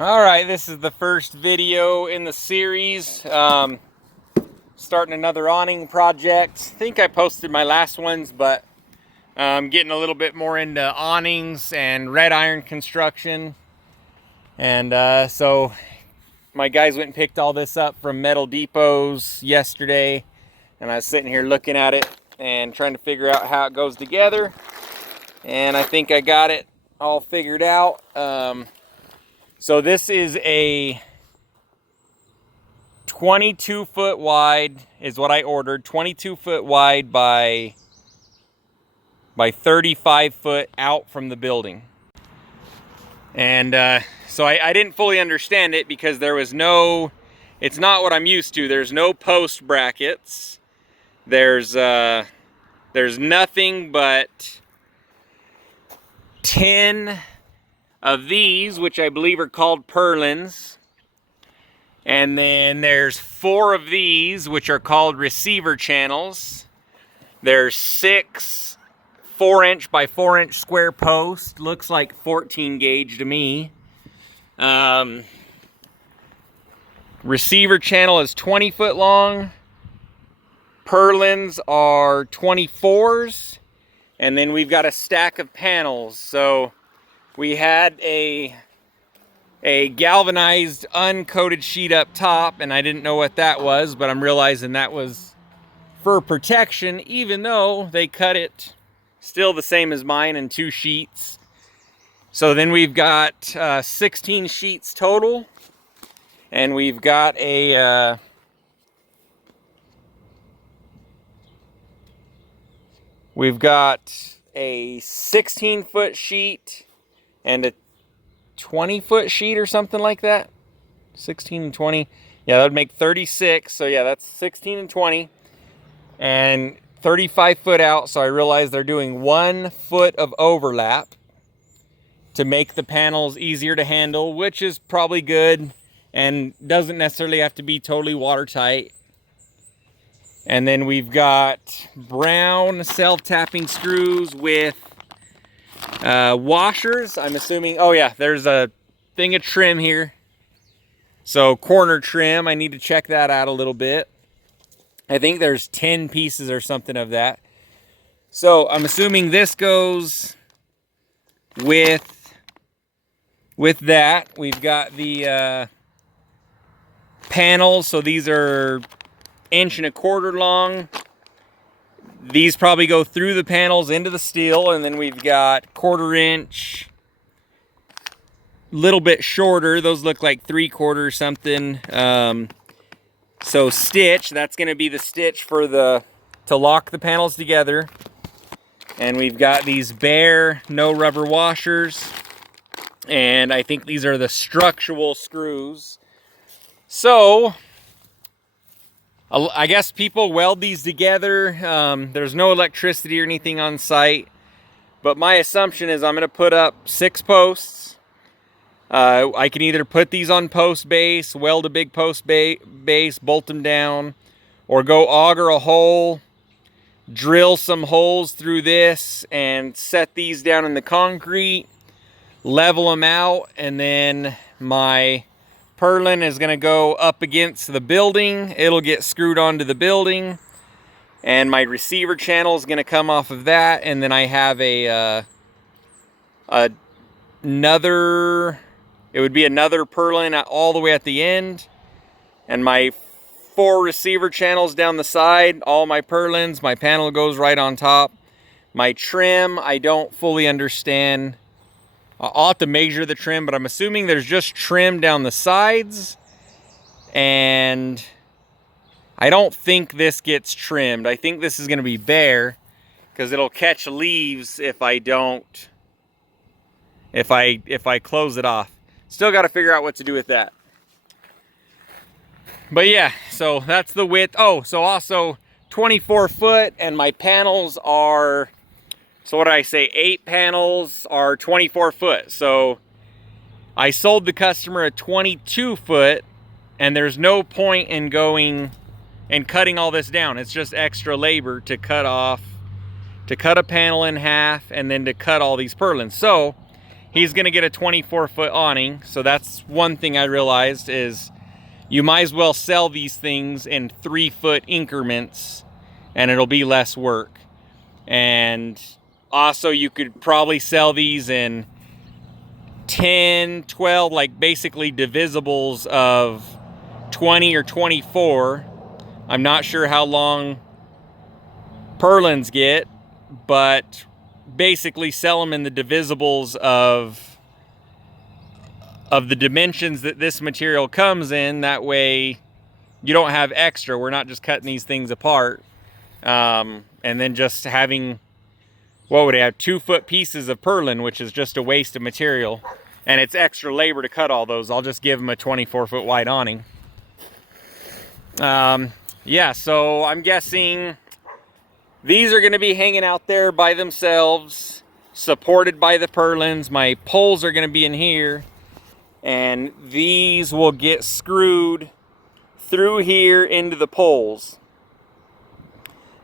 All right, this is the first video in the series. Starting another awning project. I think I posted my last ones, but I'm getting a little bit more into awnings and red iron construction. And so my guys went and picked all this up from Metal Depots yesterday, and I was sitting here looking at it and trying to figure out how it goes together. And I think I got it all figured out. So this is a 22 foot wide is what I ordered. 22 foot wide by 35 foot out from the building. And so I didn't fully understand it because there was no, it's not what I'm used to. There's no post brackets. There's nothing but 10 of these, which I believe are called purlins. And then there's 4 of these, which are called receiver channels. There's 6 4-inch by 4-inch square posts. Looks like 14 gauge to me. Receiver channel is 20 foot long. Purlins are 24s. And then we've got a stack of panels. So we had a galvanized uncoated sheet up top, and I didn't know what that was, but I'm realizing that was for protection, even though they cut it still the same as mine in 2 sheets. So then we've got 16 sheets total, and we've got a we've got a 16 foot sheet and a 20 foot sheet or something like that. 16 and 20. Yeah, that would make 36. So yeah, that's 16 and 20. And 35 foot out. So I realized they're doing 1 foot of overlap to make the panels easier to handle, which is probably good and doesn't necessarily have to be totally watertight. And then we've got brown self-tapping screws with washers. I'm assuming, oh yeah, there's a thing of trim here. So corner trim, I need to check that out a little bit. I think there's 10 pieces or something of that. So I'm assuming this goes with that. We've got the panels. So these are 1.25 inches long. These probably go through the panels into the steel, and then we've got 1/4 inch, little bit shorter. Those look like 3/4 something. So stitch, that's going to be the stitch for to lock the panels together. And we've got these bare no rubber washers, and I think these are the structural screws. So I guess people weld these together. There's no electricity or anything on site, but my assumption is I'm going to put up 6 posts. I can either put these on post base, weld a big post base, bolt them down, or go auger a hole, drill some holes through this, and set these down in the concrete, level them out, and then my purlin is going to go up against the building. It'll get screwed onto the building, and my receiver channel is going to come off of that. And then I have another purlin all the way at the end, and my 4 receiver channels down the side. All my purlins, my panel goes right on top. My trim, I don't fully understand. I'll have to measure the trim, but I'm assuming there's just trim down the sides. And I don't think this gets trimmed. I think this is going to be bare because it'll catch leaves if I don't, if I close it off. Still got to figure out what to do with that. But yeah, so that's the width. Oh, so also 24 foot, and my panels are, so what did I say? 8 panels are 24 foot. So I sold the customer a 22 foot, and there's no point in going and cutting all this down. It's just extra labor to cut a panel in half and then to cut all these purlins. So he's gonna get a 24-foot awning. So that's one thing I realized, is you might as well sell these things in 3-foot increments and it'll be less work. And also you could probably sell these in 10, 12, like basically divisibles of 20 or 24. I'm not sure how long purlins get, but basically sell them in the divisibles of the dimensions that this material comes in. That way you don't have extra. We're not just cutting these things apart and then just having, what would I have, 2-foot pieces of purlin, which is just a waste of material, and it's extra labor to cut all those. I'll just give them a 24-foot wide awning. Yeah, so I'm guessing these are going to be hanging out there by themselves, supported by the purlins. My poles are going to be in here, and these will get screwed through here into the poles,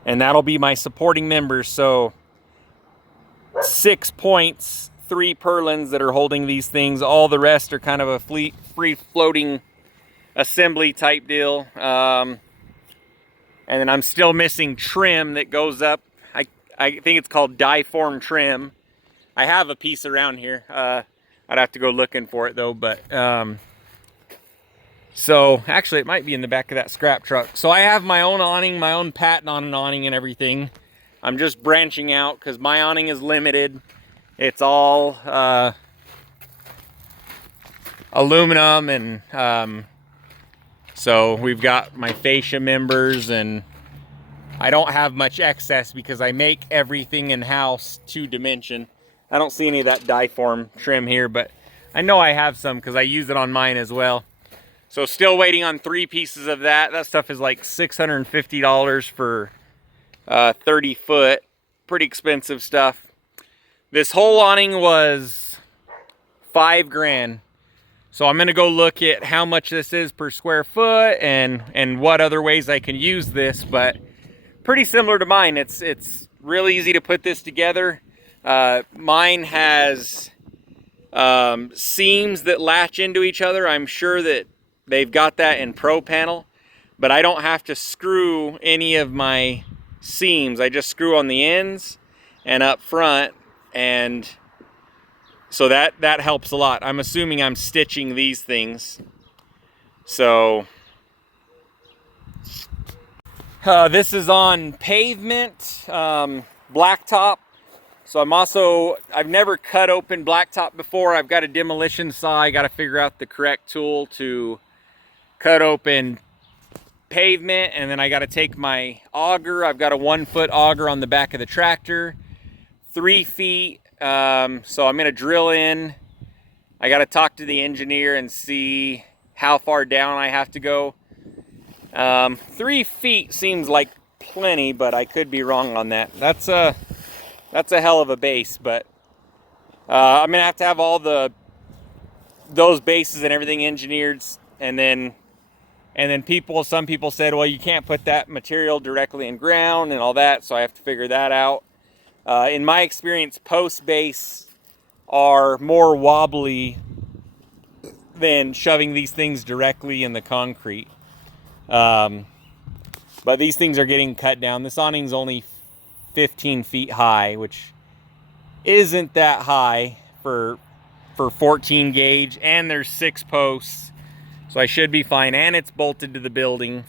and that'll be my supporting members. So 6 points, 3 purlins that are holding these things. All the rest are kind of a free floating assembly type deal. And then I'm still missing trim that goes up. I think it's called die-form trim. I have a piece around here. I'd have to go looking for it though, but so actually it might be in the back of that scrap truck. So I have my own awning, my own patent on an awning and everything. I'm just branching out because my awning is limited. It's all aluminum, and so we've got my fascia members, and I don't have much excess because I make everything in-house to dimension. I don't see any of that die-form trim here, but I know I have some because I use it on mine as well. So still waiting on 3 pieces of that. That stuff is like $650 for 30 foot. Pretty expensive stuff. This whole awning was $5 grand. So I'm gonna go look at how much this is per square foot and what other ways I can use this, but pretty similar to mine. It's really easy to put this together. Mine has seams that latch into each other. I'm sure that they've got that in Pro Panel, but I don't have to screw any of my seams. I just screw on the ends and up front, and so that helps a lot. I'm assuming I'm stitching these things. So this is on pavement, blacktop. So I've never cut open blacktop before. I've got a demolition saw. I got to figure out the correct tool to cut open pavement, and then I got to take my auger. I've got a 1-foot auger on the back of the tractor, 3 feet. So I'm gonna drill in. I got to talk to the engineer and see how far down I have to go. 3 feet seems like plenty, but I could be wrong on that. That's a hell of a base, but I'm gonna have to have all those bases and everything engineered, and then some people said, well, you can't put that material directly in ground and all that, so I have to figure that out. In my experience, post base are more wobbly than shoving these things directly in the concrete. But these things are getting cut down. This awning's only 15 feet high, which isn't that high for 14 gauge, and there's 6 posts, so I should be fine. And it's bolted to the building,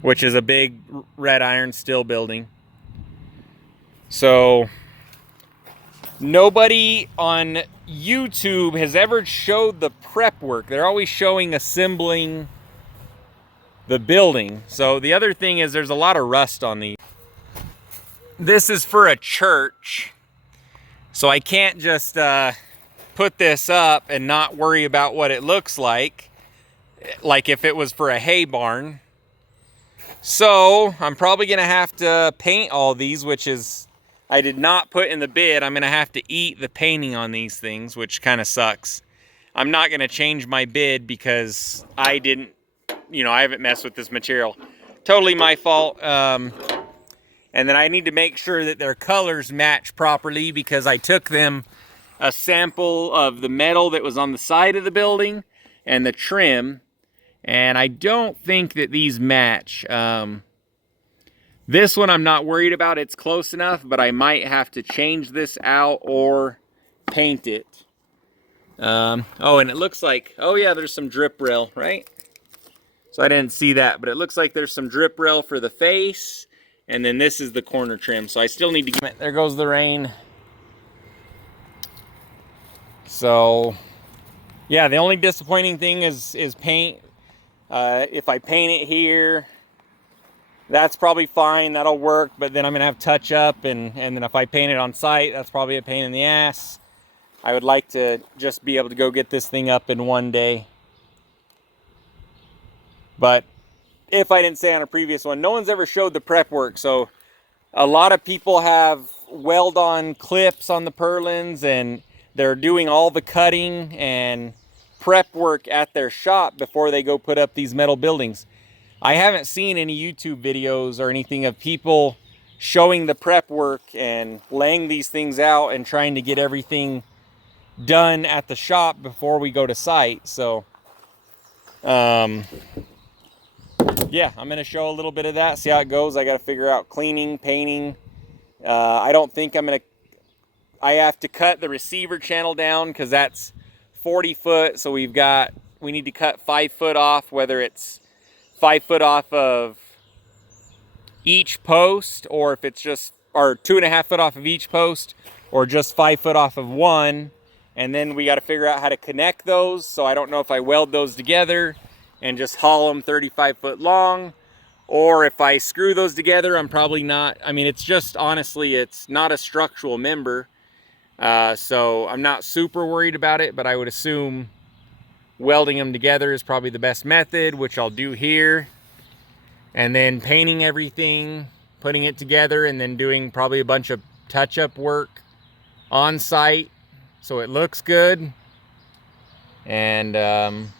which is a big red iron steel building. So nobody on YouTube has ever showed the prep work. They're always showing assembling the building. So the other thing is there's a lot of rust on these. This is for a church, so I can't just put this up and not worry about what it looks like if it was for a hay barn. So I'm probably gonna have to paint all these, which is, I did not put in the bid. I'm gonna have to eat the painting on these things, which kind of sucks. I'm not gonna change my bid because I didn't, I haven't messed with this material. Totally my fault. And then I need to make sure that their colors match properly, because I took them a sample of the metal that was on the side of the building and the trim, and I don't think that these match. This one I'm not worried about, it's close enough, but I might have to change this out or paint it. Oh, and it looks like, oh yeah, there's some drip rail, right? So I didn't see that, but it looks like there's some drip rail for the face, and then this is the corner trim. So I still need to get it. There goes the rain. So yeah, the only disappointing thing is paint. If I paint it here, that's probably fine, that'll work, but then I'm gonna have touch up, and then if I paint it on site, that's probably a pain in the ass. I would like to just be able to go get this thing up in one day. But if I didn't say on a previous one, no one's ever showed the prep work. So a lot of people have weld-on clips on the purlins, and they're doing all the cutting and prep work at their shop before they go put up these metal buildings. I haven't seen any YouTube videos or anything of people showing the prep work and laying these things out and trying to get everything done at the shop before we go to site. So yeah, I'm going to show a little bit of that, see how it goes. I got to figure out cleaning, painting. I don't think I'm going to, I have to cut the receiver channel down because that's 40 foot. So we need to cut 5 foot off, whether it's 5 foot off of each post, or if it's just, or 2.5 foot off of each post, or just 5 foot off of one. And then we got to figure out how to connect those. So I don't know if I weld those together and just haul them 35 foot long, or if I screw those together. I'm probably not, I mean, it's just, honestly, it's not a structural member. So I'm not super worried about it, but I would assume welding them together is probably the best method, which I'll do here. And then painting everything, putting it together, and then doing probably a bunch of touch-up work on site so it looks good. And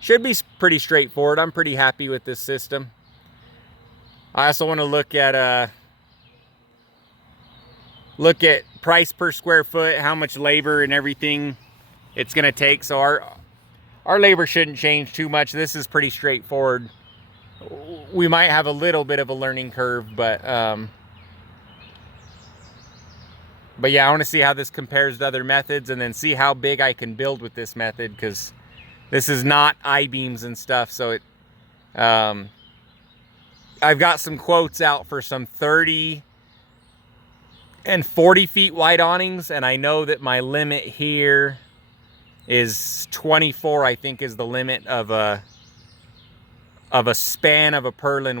should be pretty straightforward. I'm pretty happy with this system. I also want to look at price per square foot, how much labor and everything it's going to take. So our labor shouldn't change too much. This is pretty straightforward. We might have a little bit of a learning curve, but yeah, I want to see how this compares to other methods, and then see how big I can build with this method, because this is not I-beams and stuff. So I've got some quotes out for some 30 and 40 feet wide awnings, and I know that my limit here is 24, I think, is the limit of a span of a purlin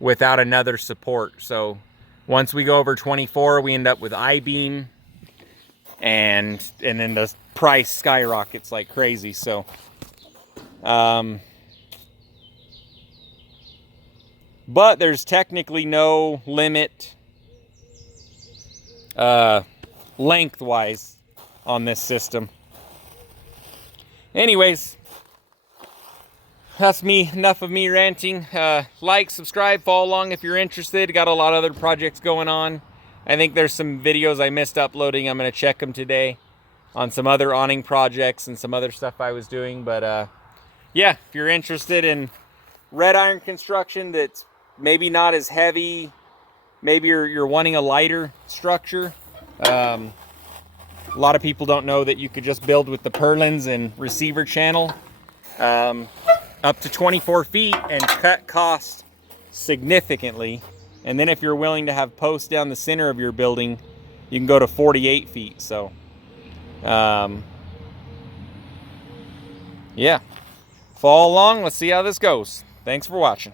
without another support. So once we go over 24, we end up with I-beam, and then the price skyrockets like crazy. So but there's technically no limit lengthwise on this system. Anyways, that's me. Enough of me ranting. Like, subscribe, follow along if you're interested. Got a lot of other projects going on. I think there's some videos I missed uploading. I'm going to check them today on some other awning projects and some other stuff I was doing. But yeah, if you're interested in red iron construction that's maybe not as heavy, maybe you're wanting a lighter structure. A lot of people don't know that you could just build with the purlins and receiver channel up to 24 feet and cut cost significantly. And then if you're willing to have posts down the center of your building, you can go to 48 feet. So yeah, follow along. Let's see how this goes. Thanks for watching.